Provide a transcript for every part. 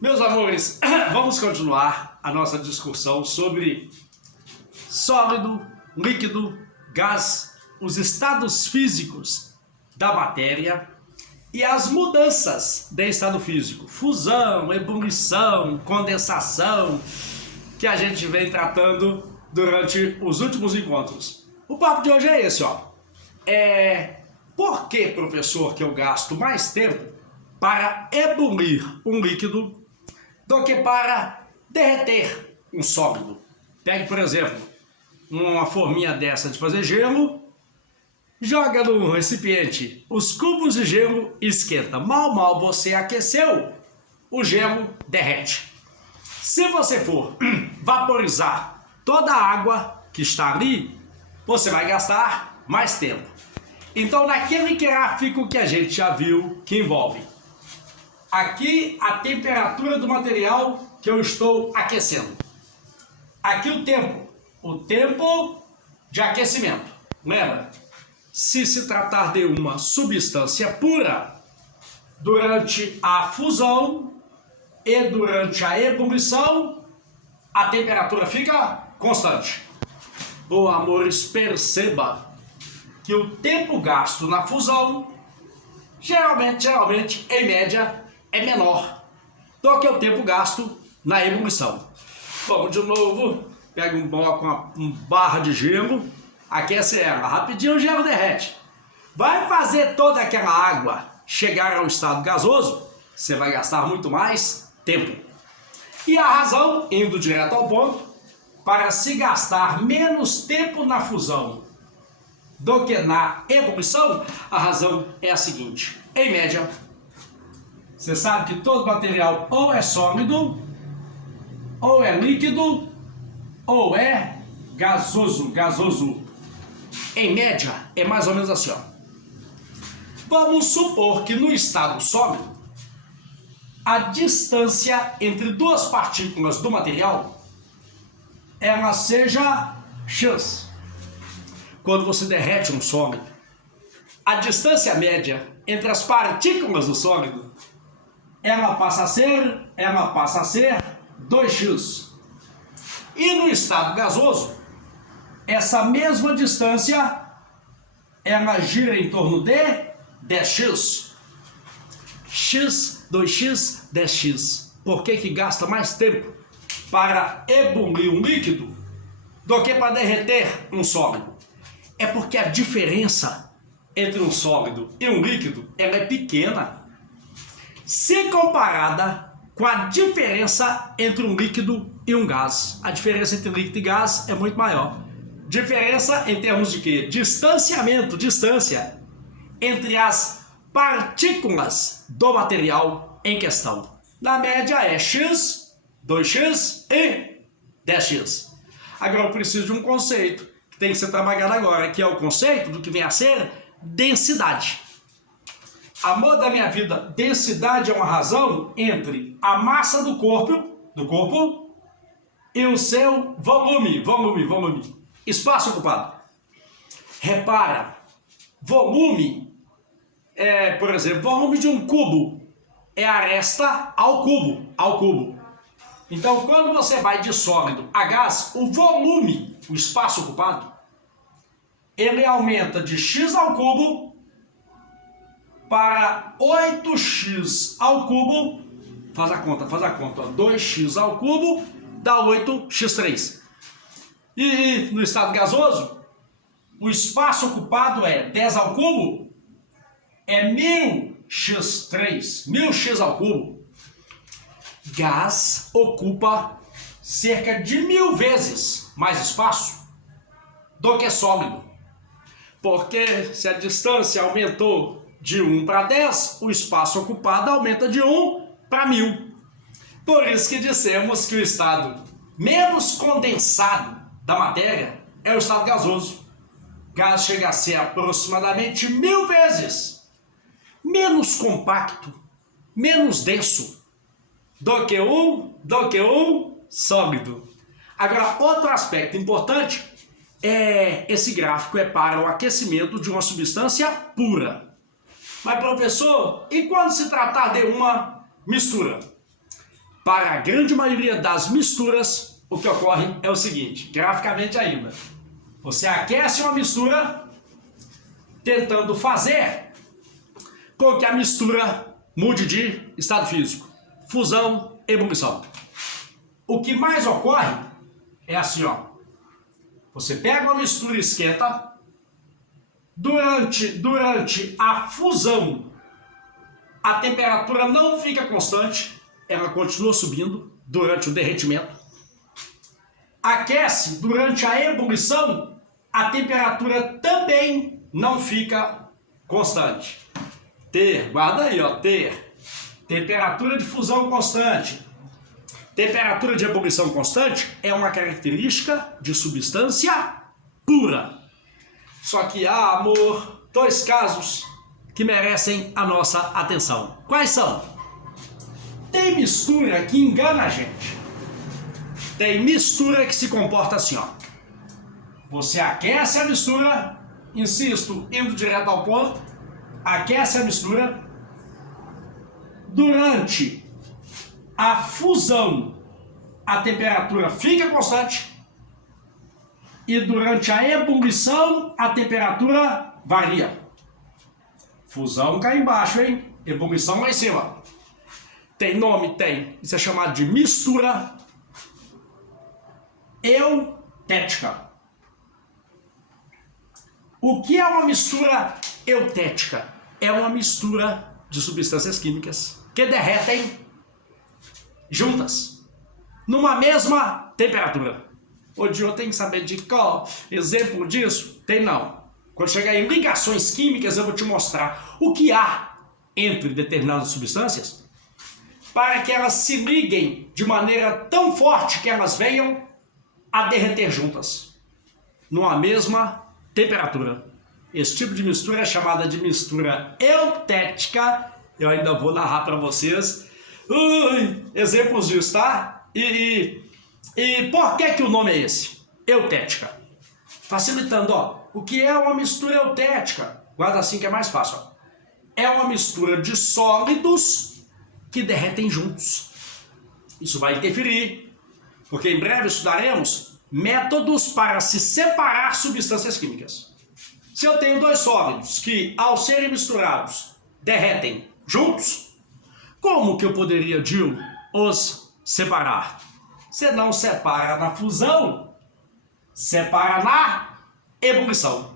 Meus amores, vamos continuar a nossa discussão sobre sólido, líquido, gás, os estados físicos da matéria e as mudanças de estado físico, fusão, ebulição, condensação, que a gente vem tratando durante os últimos encontros. O papo de hoje é esse, ó. Por que, professor, que eu gasto mais tempo para ebulir um líquido do que para derreter um sólido? Pegue, por exemplo, uma forminha dessa de fazer gelo, joga no recipiente os cubos de gelo e esquenta. Mal você aqueceu, o gelo derrete. Se você for vaporizar toda a água que está ali, você vai gastar mais tempo. Então, naquele gráfico que a gente já viu, que envolve aqui a temperatura do material que eu estou aquecendo. Aqui o tempo de aquecimento. Lembra? Se tratar de uma substância pura, durante a fusão e durante a ebulição, a temperatura fica constante. Oh, amores, perceba que o tempo gasto na fusão, geralmente, em média, é menor do que o tempo gasto na ebulição. Vamos de novo, pega um bloco, uma barra de gelo, aquece ela, rapidinho o gelo derrete. Vai fazer toda aquela água chegar ao estado gasoso, você vai gastar muito mais tempo. E a razão, indo direto ao ponto, para se gastar menos tempo na fusão do que na ebulição, a razão é a seguinte: em média, você sabe que todo material ou é sólido, ou é líquido, ou é gasoso. Em média, é mais ou menos assim, ó. Vamos supor que no estado sólido, a distância entre duas partículas do material, ela seja x. Quando você derrete um sólido, a distância média entre as partículas do sólido, ela passa a ser 2x. E no estado gasoso, essa mesma distância, ela gira em torno de 10x. X, 2x, 10x. Por que gasta mais tempo para ebulir um líquido do que para derreter um sólido? É porque a diferença entre um sólido e um líquido, ela é pequena, se comparada com a diferença entre um líquido e um gás. A diferença entre líquido e gás é muito maior. Diferença em termos de quê? Distanciamento, distância entre as partículas do material em questão. Na média é x, 2x e 10x. Agora eu preciso de um conceito que tem que ser trabalhado agora, que é o conceito do que vem a ser densidade. Amor da minha vida, densidade é uma razão entre a massa do corpo e o seu volume. Espaço ocupado. Repara, volume por exemplo, volume de um cubo é a aresta ao cubo. Então, quando você vai de sólido a gás, o volume, o espaço ocupado, ele aumenta de x ao cubo para 8x ao cubo. Faz a conta, ó. 2x ao cubo dá 8x3. E no estado gasoso, o espaço ocupado é 10 ao cubo, é 1000x3, 1000x ao cubo. Gás ocupa cerca de 1000 vezes mais espaço do que sólido. Porque se a distância aumentou de 1 para 10, o espaço ocupado aumenta de 1 para 1000. Por isso que dissemos que o estado menos condensado da matéria é o estado gasoso. Gás chega a ser aproximadamente 1000 vezes menos compacto, menos denso do que um sólido. Agora, outro aspecto importante esse gráfico é para o aquecimento de uma substância pura. Mas, professor, e quando se tratar de uma mistura? para a grande maioria das misturas, o que ocorre é o seguinte, graficamente ainda. Você aquece uma mistura tentando fazer com que a mistura mude de estado físico. Fusão, ebulição. O que mais ocorre é assim, ó. Você pega uma mistura e esquenta. Durante a fusão, a temperatura não fica constante, ela continua subindo durante o derretimento. Aquece, durante a ebulição, a temperatura também não fica constante. Guarda aí, ó, temperatura de fusão constante. Temperatura de ebulição constante é uma característica de substância pura. Só que há, amor, dois casos que merecem a nossa atenção. Quais são? Tem mistura que engana a gente. Tem mistura que se comporta assim, ó. Você aquece a mistura, insisto, indo direto ao ponto, aquece a mistura. Durante a fusão, a temperatura fica constante. E durante a ebulição, a temperatura varia. Fusão cá embaixo, hein? Ebulição lá em cima. Tem nome? Tem. Isso é chamado de mistura eutética. O que é uma mistura eutética? É uma mistura de substâncias químicas que derretem juntas, numa mesma temperatura. O Dio tem que saber de qual exemplo disso? Tem não. Quando chegar em ligações químicas, eu vou te mostrar o que há entre determinadas substâncias para que elas se liguem de maneira tão forte que elas venham a derreter juntas, numa mesma temperatura. Esse tipo de mistura é chamada de mistura eutética. Eu ainda vou narrar para vocês exemplos disso, tá? E por que o nome é esse? Eutética. Facilitando, ó. O que é uma mistura eutética? Guarda assim que é mais fácil, ó. É uma mistura de sólidos que derretem juntos. Isso vai interferir, porque em breve estudaremos métodos para se separar substâncias químicas. Se eu tenho dois sólidos que, ao serem misturados, derretem juntos, como que eu poderia, Dio, os separar? Você não separa na fusão, separa na ebulição.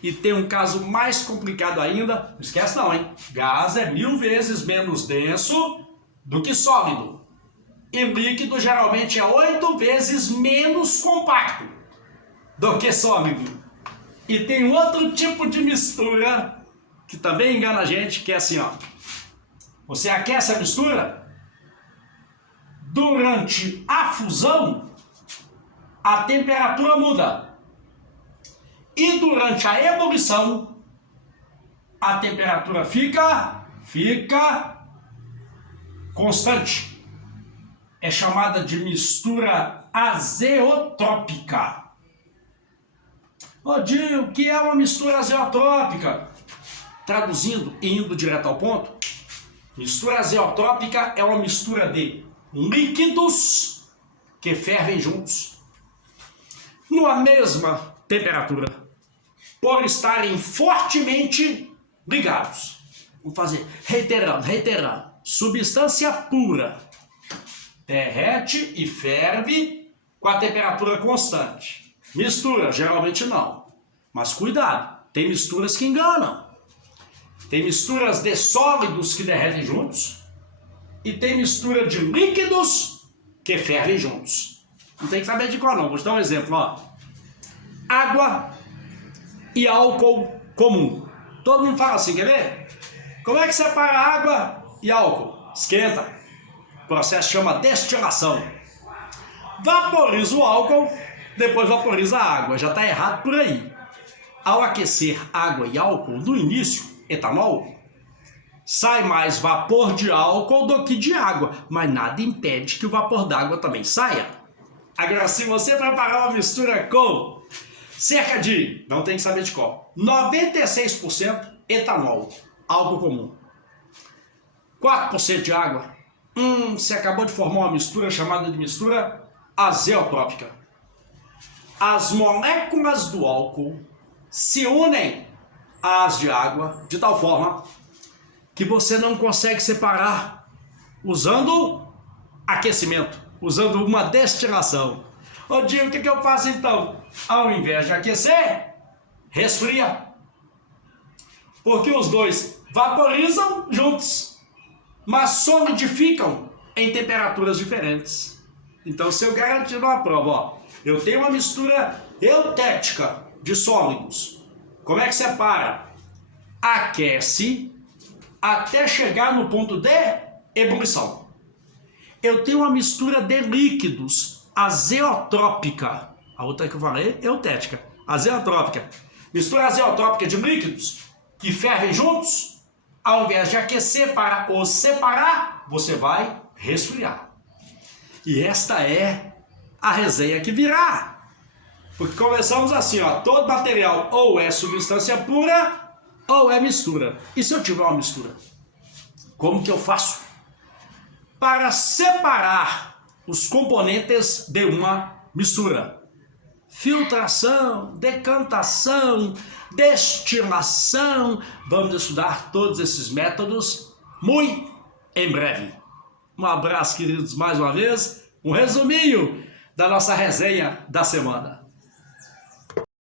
E tem um caso mais complicado ainda, não esquece não, hein? Gás é 1000 vezes menos denso do que sólido. E líquido geralmente é 8 vezes menos compacto do que sólido. E tem outro tipo de mistura que também engana a gente, que é assim, ó. Você aquece a mistura, durante a fusão, a temperatura muda. E durante a ebulição, a temperatura fica constante. É chamada de mistura azeotrópica. Ô Dio, o que é uma mistura azeotrópica? Traduzindo e indo direto ao ponto, mistura azeotrópica é uma mistura de líquidos que fervem juntos, numa mesma temperatura, por estarem fortemente ligados. Vamos fazer, reiterando. Substância pura derrete e ferve com a temperatura constante. Mistura, geralmente não. Mas cuidado, tem misturas que enganam. Tem misturas de sólidos que derretem juntos e tem mistura de líquidos que fervem juntos. Não tem que saber de qual não, vou te dar um exemplo, ó. Água e álcool comum. Todo mundo fala assim, quer ver? Como é que separa água e álcool? Esquenta. O processo chama destilação. Vaporiza o álcool, depois vaporiza a água. Já está errado por aí. Ao aquecer água e álcool, no início, etanol, sai mais vapor de álcool do que de água, mas nada impede que o vapor d'água também saia. Agora, se você preparar uma mistura com cerca de, não tem que saber de qual, 96% etanol, álcool comum, 4% de água, Você acabou de formar uma mistura chamada de mistura azeotrópica. As moléculas do álcool se unem às de água de tal forma que você não consegue separar usando aquecimento, usando uma destilação. Ô Dinho, o que eu faço então? Ao invés de aquecer, resfria. Porque os dois vaporizam juntos, mas solidificam em temperaturas diferentes. Então, se eu garantir numa prova, ó, eu tenho uma mistura eutética de sólidos. Como é que separa? Aquece até chegar no ponto de ebulição. Eu tenho uma mistura de líquidos azeotrópica. A outra que eu falei, eutética. Azeotrópica. Mistura azeotrópica de líquidos que fervem juntos. Ao invés de aquecer para os separar, você vai resfriar. E esta é a resenha que virá. Porque começamos assim, ó, todo material ou é substância pura ou é mistura. E se eu tiver uma mistura? Como que eu faço para separar os componentes de uma mistura? Filtração, decantação, destilação. Vamos estudar todos esses métodos muito em breve. Um abraço, queridos, mais uma vez. Um resuminho da nossa resenha da semana.